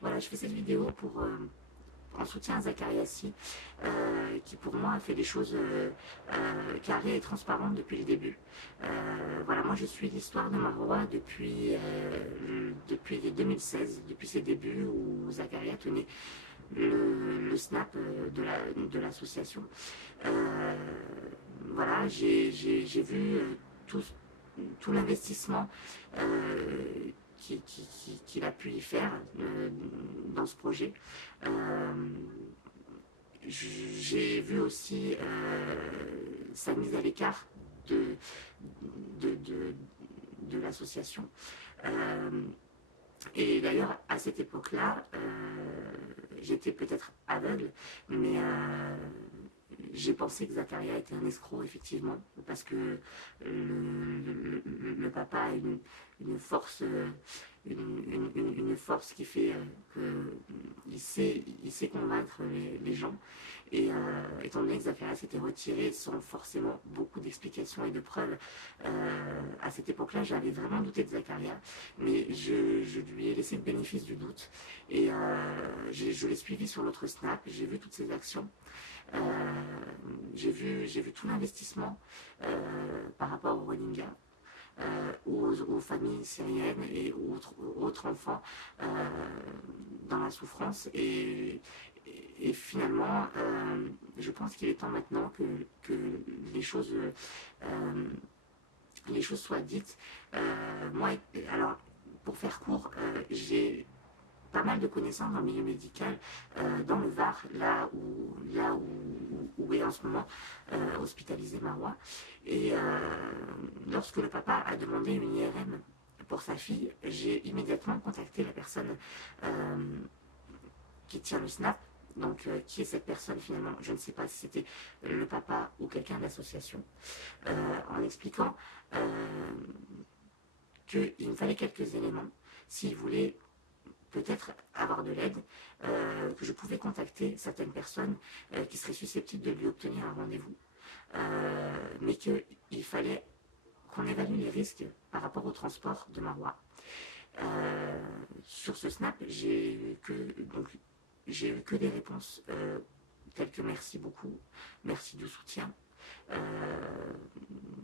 Voilà, je fais cette vidéo en soutien à Zachariassi, qui pour moi a fait des choses carrées et transparentes depuis le début. Voilà, moi je suis l'histoire de Marois depuis 2016, depuis ses débuts où Zacharia tenait le snap de l'association. Euh, voilà, j'ai vu tout, tout l'investissement qu'il a pu y faire dans ce projet. Euh, j'ai vu aussi sa mise à l'écart de, de, de, de l'association. Euh, et d'ailleurs, à cette époque-là, j'étais peut-être aveugle, mais j'ai pensé que Zacharia était un escroc, effectivement, parce que le papa a une force, une force qui fait qu'il sait convaincre les gens. Et étant donné que Zacharia s'était retiré sans forcément beaucoup d'explications et de preuves, à cette époque-là, j'avais vraiment douté de Zacharia, mais je lui ai laissé le bénéfice du doute. Et je l'ai suivi sur l'autre Snap, j'ai vu toutes ses actions. Euh, j'ai vu tout l'investissement par rapport aux Rohingyas, aux familles syriennes et autres enfants dans la souffrance. Et finalement, je pense qu'il est temps maintenant que les choses, euh, les choses soient dites. Moi, alors, pour faire court, j'ai pas mal de connaissances dans le milieu médical, dans le Var, où est en ce moment hospitalisé Marois. Et lorsque le papa a demandé une IRM pour sa fille, j'ai immédiatement contacté la personne qui tient le SNAP. Donc, qui est cette personne finalement? Je ne sais pas si c'était le papa ou quelqu'un de l'association, en expliquant qu'il me fallait quelques éléments s'il voulait peut-être avoir de l'aide, que je pouvais contacter certaines personnes qui seraient susceptibles de lui obtenir un rendez-vous, mais qu'il fallait qu'on évalue les risques par rapport au transport de Marois. Sur ce snap, j'ai eu que des réponses telles que merci beaucoup, merci du soutien. Euh,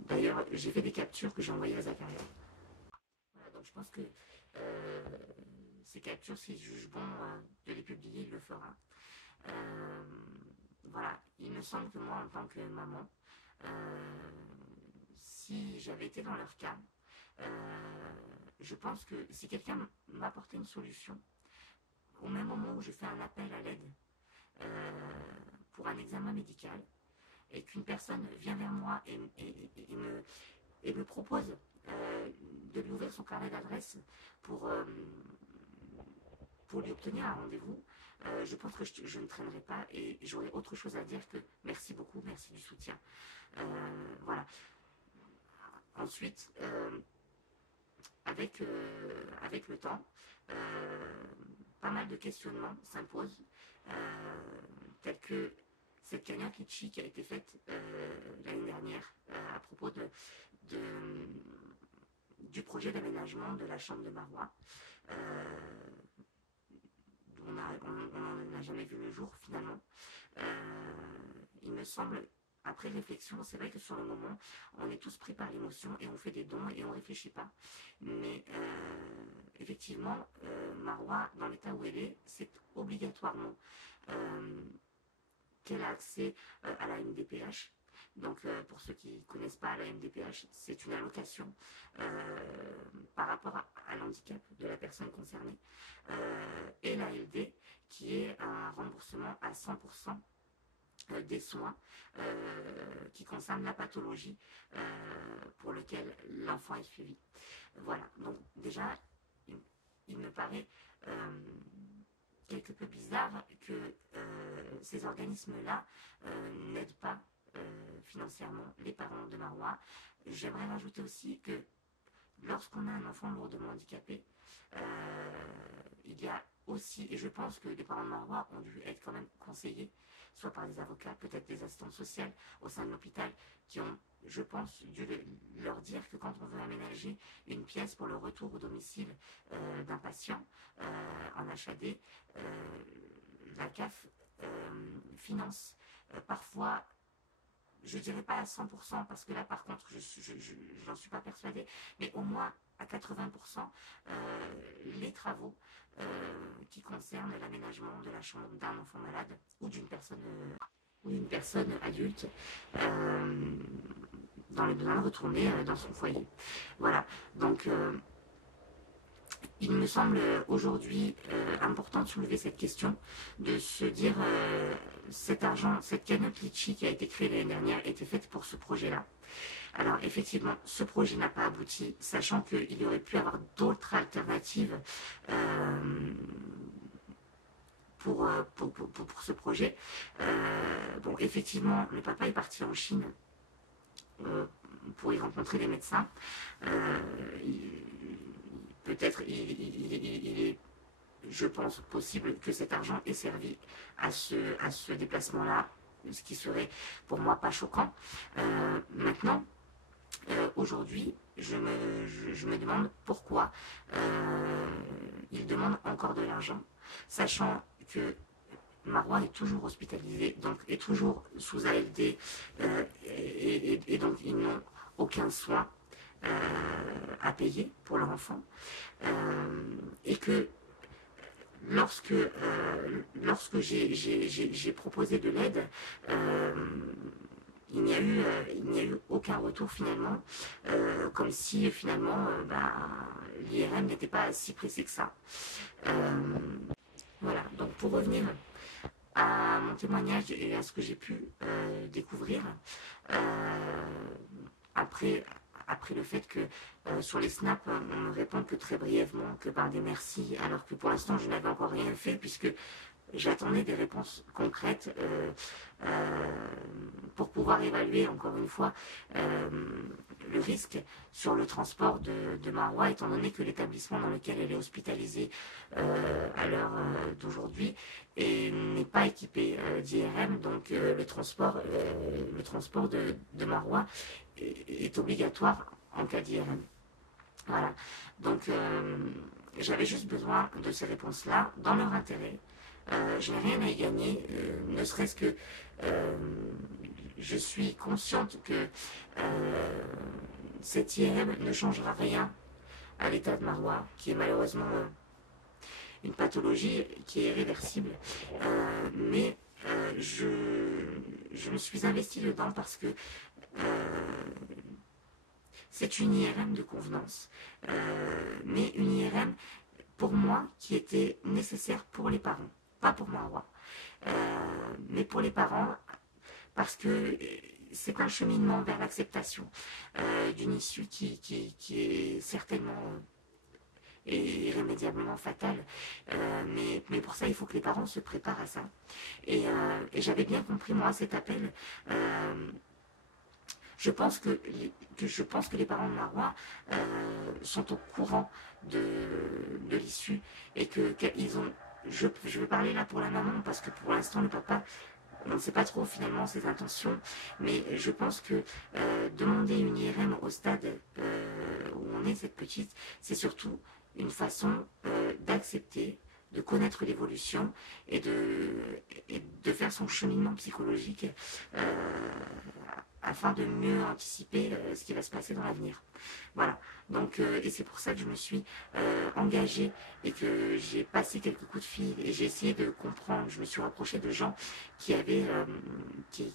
D'ailleurs, j'ai fait des captures que j'ai envoyées à Zacharia. Voilà, donc je pense que euh, ces captures, s'il juge bon de les publier, il le fera. Euh, voilà, il me semble que moi, en tant que maman, euh, si j'avais été dans leur cas, je pense que si quelqu'un m'apportait une solution, au même moment où je fais un appel à l'aide euh, pour un examen médical, et qu'une personne vient vers moi et me propose de lui ouvrir son carnet d'adresse pour, euh, pour lui obtenir un rendez-vous, je pense que je ne traînerai pas et j'aurai autre chose à dire que merci beaucoup, merci du soutien. Voilà. Ensuite, avec le temps, pas mal de questionnements s'imposent, tels que cette cagnotte Litchi qui a été faite l'année dernière à propos de, du projet d'aménagement de la chambre de Marois. Euh, on n'a jamais vu le jour finalement. Il me semble, après réflexion, c'est vrai que sur le moment, on est tous pris par l'émotion et on fait des dons et on ne réfléchit pas. Mais effectivement, Marois, dans l'état où elle est, c'est obligatoirement euh, qu'elle a accès à la MDPH. Donc, pour ceux qui ne connaissent pas, la MDPH, c'est une allocation par rapport à l'handicap de la personne concernée. Et la LD, qui est un remboursement à 100% des soins qui concernent la pathologie pour lequel l'enfant est suivi. Voilà, donc déjà, il me paraît quelque peu bizarre que ces organismes-là n'aident pas financièrement les parents de Marois. J'aimerais rajouter aussi que lorsqu'on a un enfant lourdement handicapé, il y a aussi, et je pense que les parents de Marois ont dû être quand même conseillés, soit par des avocats, peut-être des assistantes sociales au sein de l'hôpital, qui ont, je pense, dû leur dire que quand on veut aménager une pièce pour le retour au domicile d'un patient, en HAD, la CAF finance parfois, je dirais pas à 100%, parce que là par contre je n'en suis pas persuadée, mais au moins à 80% les travaux qui concernent l'aménagement de la chambre d'un enfant malade ou d'une personne adulte dans les besoins de retourner dans son foyer. Voilà, donc il me semble aujourd'hui important de soulever cette question, de se dire cet argent, cette cagnotte Litchi qui a été créée l'année dernière était faite pour ce projet-là. Alors effectivement, ce projet n'a pas abouti, sachant qu'il y aurait pu avoir d'autres alternatives pour ce projet. Bon, effectivement, le papa est parti en Chine pour y rencontrer des médecins. Peut-être il est, je pense, possible que cet argent ait servi à ce déplacement-là, ce qui serait pour moi pas choquant. Maintenant, aujourd'hui, je me demande pourquoi il demande encore de l'argent, sachant que Marwa est toujours hospitalisé, donc est toujours sous ALD, et donc ils n'ont aucun soin à payer pour leur enfant, et que lorsque j'ai proposé de l'aide, il n'y a eu aucun retour finalement, comme si finalement l'IRM n'était pas si précis que ça. Voilà, donc pour revenir à mon témoignage et à ce que j'ai pu découvrir après le fait que sur les snaps, on ne répond que très brièvement, que par des merci, alors que pour l'instant, je n'avais encore rien fait, puisque j'attendais des réponses concrètes pour pouvoir évaluer, encore une fois, le risque sur le transport de Marwa, étant donné que l'établissement dans lequel elle est hospitalisée à l'heure d'aujourd'hui n'est pas équipé d'IRM, donc le transport de Marwa est obligatoire en cas d'IRM. Voilà, donc j'avais juste besoin de ces réponses-là dans leur intérêt. Je n'ai rien à y gagner, ne serait-ce que je suis consciente que cette IRM ne changera rien à l'état de Marwa, qui est malheureusement une pathologie qui est irréversible, mais je me suis investie dedans parce que c'est une IRM de convenance, mais une IRM pour moi qui était nécessaire pour les parents, pas pour Marwa, mais pour les parents, parce que c'est un cheminement vers l'acceptation d'une issue qui est certainement et irrémédiablement fatale, mais pour ça il faut que les parents se préparent à ça, et j'avais bien compris moi cet appel. Je pense que les parents de Marwa sont au courant de l'issue, et qu'ils ont. Je vais parler là pour la maman, parce que pour l'instant le papa, on ne sait pas trop finalement ses intentions, mais je pense que demander une IRM au stade où on est cette petite, c'est surtout une façon d'accepter, de connaître l'évolution et de faire son cheminement psychologique afin de mieux anticiper ce qui va se passer dans l'avenir. Voilà, donc et c'est pour ça que je me suis engagée et que j'ai passé quelques coups de fil et j'ai essayé de comprendre. Je me suis rapprochée de gens qui avaient qui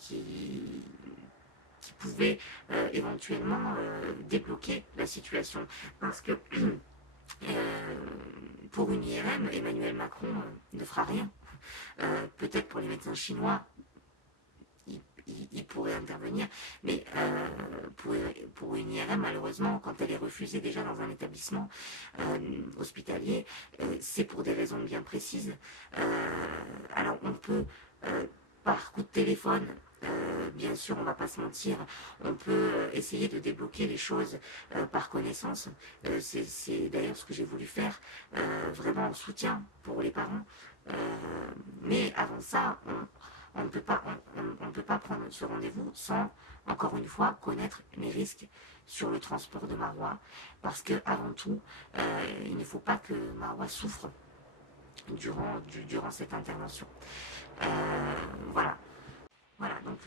pouvaient éventuellement débloquer la situation, parce que pour une IRM, Emmanuel Macron ne fera rien. Peut-être pour les médecins chinois, il pourrait intervenir, mais pour une IRM, malheureusement, quand elle est refusée déjà dans un établissement hospitalier, c'est pour des raisons bien précises. Alors on peut, par coup de téléphone, bien sûr, on ne va pas se mentir, on peut essayer de débloquer les choses par connaissance. C'est d'ailleurs ce que j'ai voulu faire, vraiment en soutien pour les parents. Mais avant ça, on ne peut pas prendre ce rendez-vous sans, encore une fois, connaître les risques sur le transport de Marwa, parce que avant tout, il ne faut pas que Marwa souffre durant cette intervention. Voilà. Voilà, donc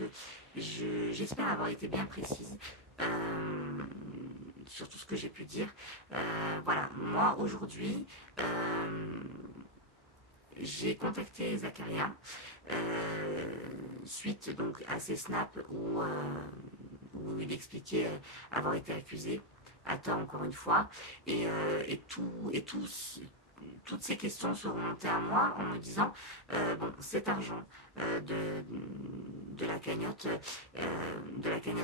j'espère avoir été bien précise sur tout ce que j'ai pu dire. Voilà, moi aujourd'hui, j'ai contacté Zakaria suite donc à ces snaps où il expliquait avoir été accusé à tort encore une fois et toutes ces questions se remontaient à moi en me disant bon, cet argent de la cagnotte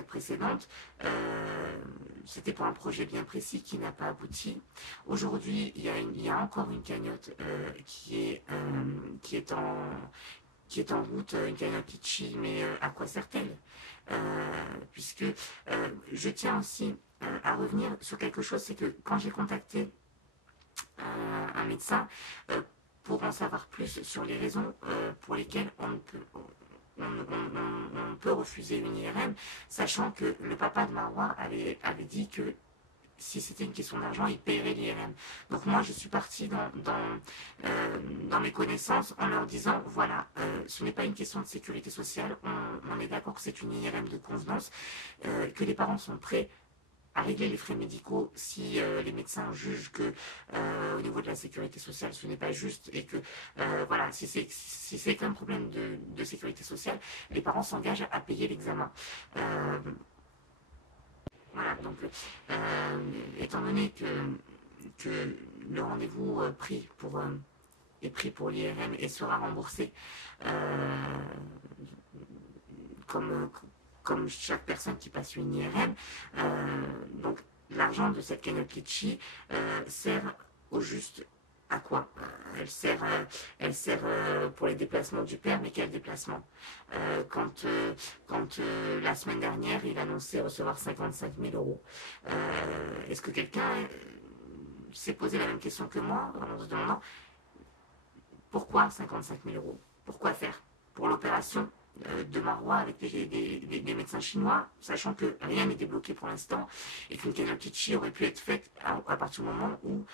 précédente, c'était pour un projet bien précis qui n'a pas abouti. Aujourd'hui, il y a encore une cagnotte qui est en route, une cagnotte Litchi, mais à quoi sert-elle puisque je tiens aussi à revenir sur quelque chose, c'est que quand j'ai contacté un médecin pour en savoir plus sur les raisons pour lesquelles on peut refuser une IRM, sachant que le papa de Marois avait dit que si c'était une question d'argent, il paierait l'IRM. Donc moi, je suis partie dans mes connaissances en leur disant, voilà, ce n'est pas une question de sécurité sociale, on est d'accord que c'est une IRM de convenance, que les parents sont prêts à régler les frais médicaux si les médecins jugent que au niveau de la sécurité sociale ce n'est pas juste et que voilà, si c'est un problème de sécurité sociale, les parents s'engagent à payer l'examen. Voilà, donc étant donné que le rendez-vous est pris pour l'IRM et sera remboursé comme, comme chaque personne qui passe une IRM, donc l'argent de cette cagnotte Litchi sert au juste à quoi elle sert pour les déplacements du père, mais quel déplacement quand la semaine dernière, il annonçait recevoir 55 000 euros. Est-ce que quelqu'un s'est posé la même question que moi en se demandant pourquoi 55 000 euros? Pourquoi faire? Pour l'opération de Marois avec des médecins chinois, sachant que rien n'est débloqué pour l'instant et qu'une cagnotte Litchi aurait pu être faite à partir du moment où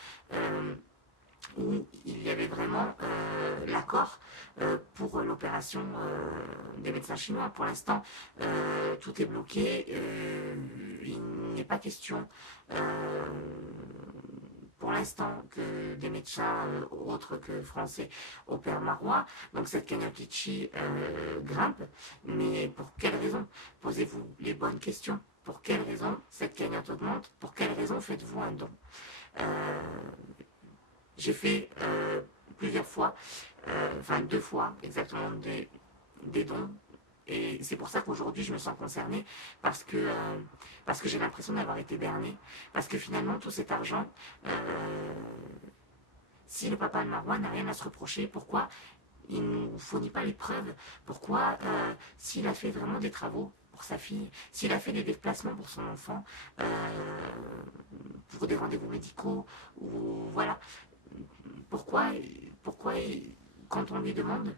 il y avait vraiment l'accord pour l'opération des médecins chinois. Pour l'instant, tout est bloqué. Il n'est pas question pour l'instant que des médecins autres que français opèrent Marois. Donc cette cagnotte Litchi grimpe. Mais pour quelle raison? Posez-vous les bonnes questions. Pour quelle raison cette cagnotte augmente? Pour quelle raison faites-vous un don? J'ai fait plusieurs fois, enfin 2 fois exactement, des dons. Et c'est pour ça qu'aujourd'hui je me sens concernée, parce que j'ai l'impression d'avoir été bernée. Parce que finalement tout cet argent, si le papa de Marois n'a rien à se reprocher, pourquoi il ne nous fournit pas les preuves? Pourquoi s'il a fait vraiment des travaux pour sa fille, s'il a fait des déplacements pour son enfant, pour des rendez-vous médicaux, ou voilà, pourquoi quand on lui demande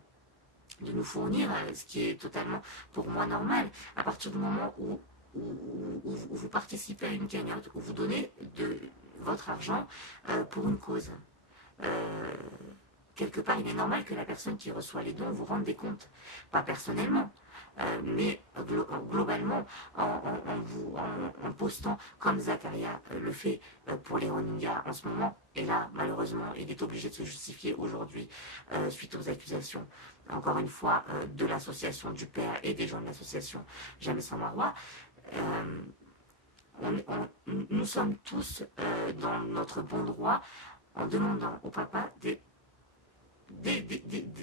de nous fournir, ce qui est totalement pour moi normal, à partir du moment où vous participez à une cagnotte, où vous donnez de votre argent pour une cause, quelque part il est normal que la personne qui reçoit les dons vous rende des comptes, pas personnellement, mais globalement en postant comme Zakaria le fait pour les Rohingyas en ce moment. Et là, malheureusement, il est obligé de se justifier aujourd'hui suite aux accusations, encore une fois, de l'association du père et des gens de l'association Jamais sans Marois. Nous sommes tous dans notre bon droit en demandant au papa des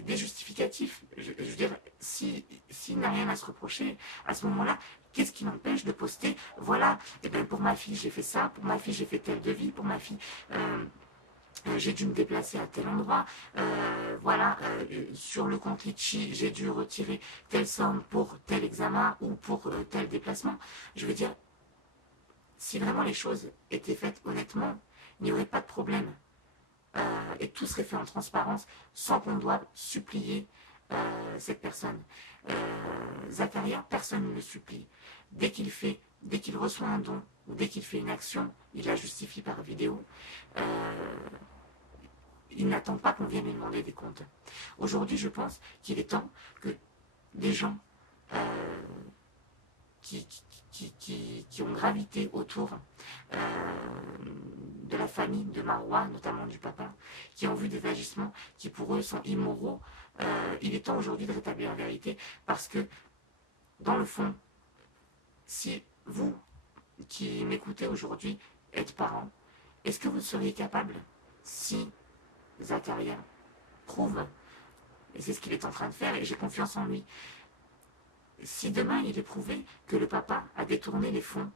justificatifs. Je veux dire, s'il n'a rien à se reprocher, à ce moment-là, qu'est-ce qui m'empêche de poster, voilà, et bien pour ma fille j'ai fait ça, pour ma fille j'ai fait tel devis, pour ma fille j'ai dû me déplacer à tel endroit, voilà, sur le compte Litchi j'ai dû retirer telle somme pour tel examen ou pour tel déplacement. Je veux dire, si vraiment les choses étaient faites honnêtement, il n'y aurait pas de problème. Et tout serait fait en transparence sans qu'on doive supplier cette personne. Zakaria, personne ne le supplie. Dès qu'il reçoit un don ou dès qu'il fait une action, il la justifie par vidéo. il n'attend pas qu'on vienne lui demander des comptes. Aujourd'hui, je pense qu'il est temps que des gens qui, qui ont gravité autour de la famille de Marois, notamment du papa, qui ont vu des agissements qui pour eux sont immoraux, il est temps aujourd'hui de rétablir la vérité, parce que dans le fond, si vous qui m'écoutez aujourd'hui êtes parents, est-ce que vous seriez capable, si Zakaria prouve, et c'est ce qu'il est en train de faire, et j'ai confiance en lui, si demain il est prouvé que le papa a détourné les fonds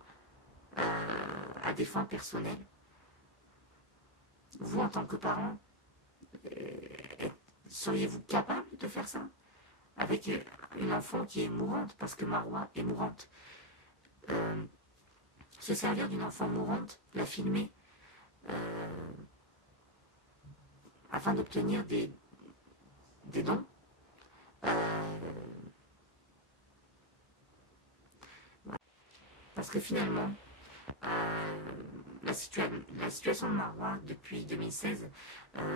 à des fins personnelles, vous en tant que parent, seriez-vous capable de faire ça avec une enfant qui est mourante, parce que Marois est mourante? Se servir d'une enfant mourante, la filmer, afin d'obtenir des dons, parce que finalement, la situation de Marois depuis 2016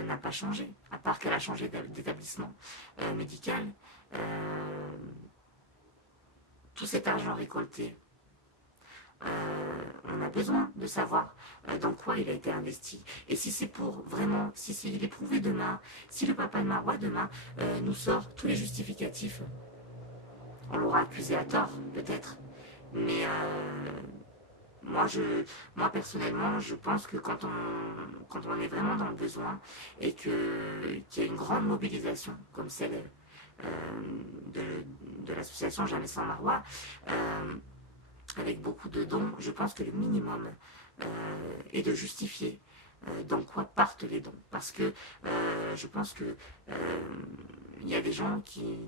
n'a pas changé, à part qu'elle a changé d'établissement médical. Tout cet argent récolté, on a besoin de savoir dans quoi il a été investi. Et si c'est pour vraiment, si il est prouvé demain, si le papa de Marois demain nous sort tous les justificatifs, on l'aura accusé à tort, peut-être. Mais moi personnellement, je pense que quand on est vraiment dans le besoin et qu'il y a une grande mobilisation comme celle de l'association Jamais sans Marois, avec beaucoup de dons, je pense que le minimum est de justifier dans quoi partent les dons. Parce que je pense que il y a des gens qui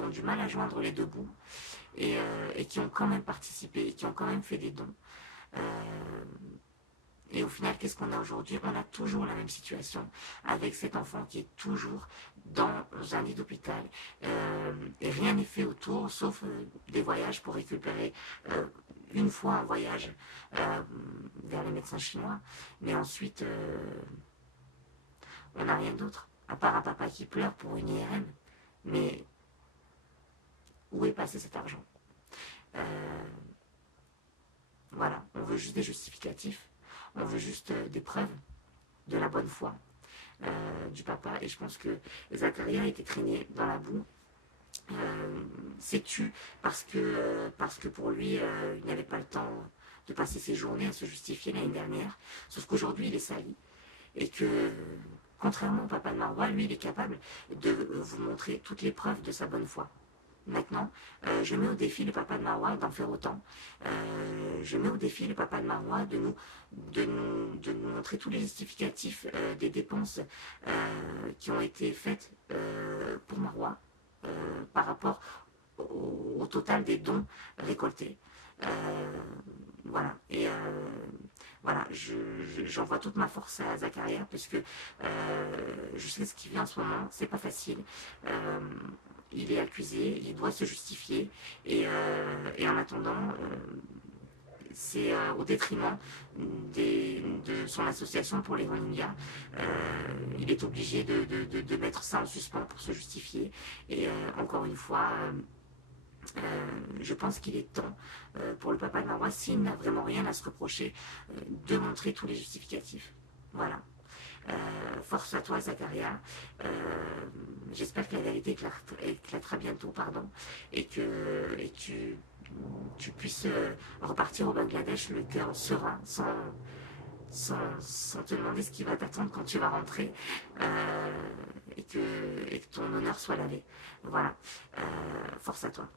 ont du mal à joindre les deux bouts et qui ont quand même participé, et qui ont quand même fait des dons. Et au final, qu'est-ce qu'on a aujourd'hui? On a toujours la même situation avec cet enfant qui est toujours dans un lit d'hôpital. Et rien n'est fait autour, sauf des voyages pour récupérer une fois un voyage vers les médecins chinois. Mais ensuite, on n'a rien d'autre, à part un papa qui pleure pour une IRM. Mais où est passé cet argent? Voilà, on veut juste des justificatifs. On veut juste des preuves de la bonne foi du papa. Et je pense que Zakaria a été traîné dans la boue. S'est tu parce que pour lui, il n'avait pas le temps de passer ses journées à se justifier l'année dernière. Sauf qu'aujourd'hui, il est sali. Et que, contrairement au papa de Marois, lui, il est capable de vous montrer toutes les preuves de sa bonne foi. Maintenant, je mets au défi le papa de Marois d'en faire autant. Je mets au défi le papa de Marois de nous montrer tous les justificatifs des dépenses qui ont été faites pour Marois par rapport au total des dons récoltés. Voilà. Et voilà, j'envoie toute ma force à Zakaria, parce que je sais ce qui vit en ce moment, c'est pas facile. Il est accusé, il doit se justifier, et en attendant, c'est au détriment de son association pour les Rohingyas. Il est obligé de mettre ça en suspens pour se justifier. Et encore une fois, je pense qu'il est temps pour le papa de Marois, s'il n'a vraiment rien à se reprocher, de montrer tous les justificatifs. Voilà. Force à toi, Zakaria. J'espère que la vérité éclatera bientôt, pardon, et que tu puisses repartir au Bangladesh le cœur serein, sans te demander ce qui va t'attendre quand tu vas rentrer, et que ton honneur soit lavé. Voilà. Force à toi.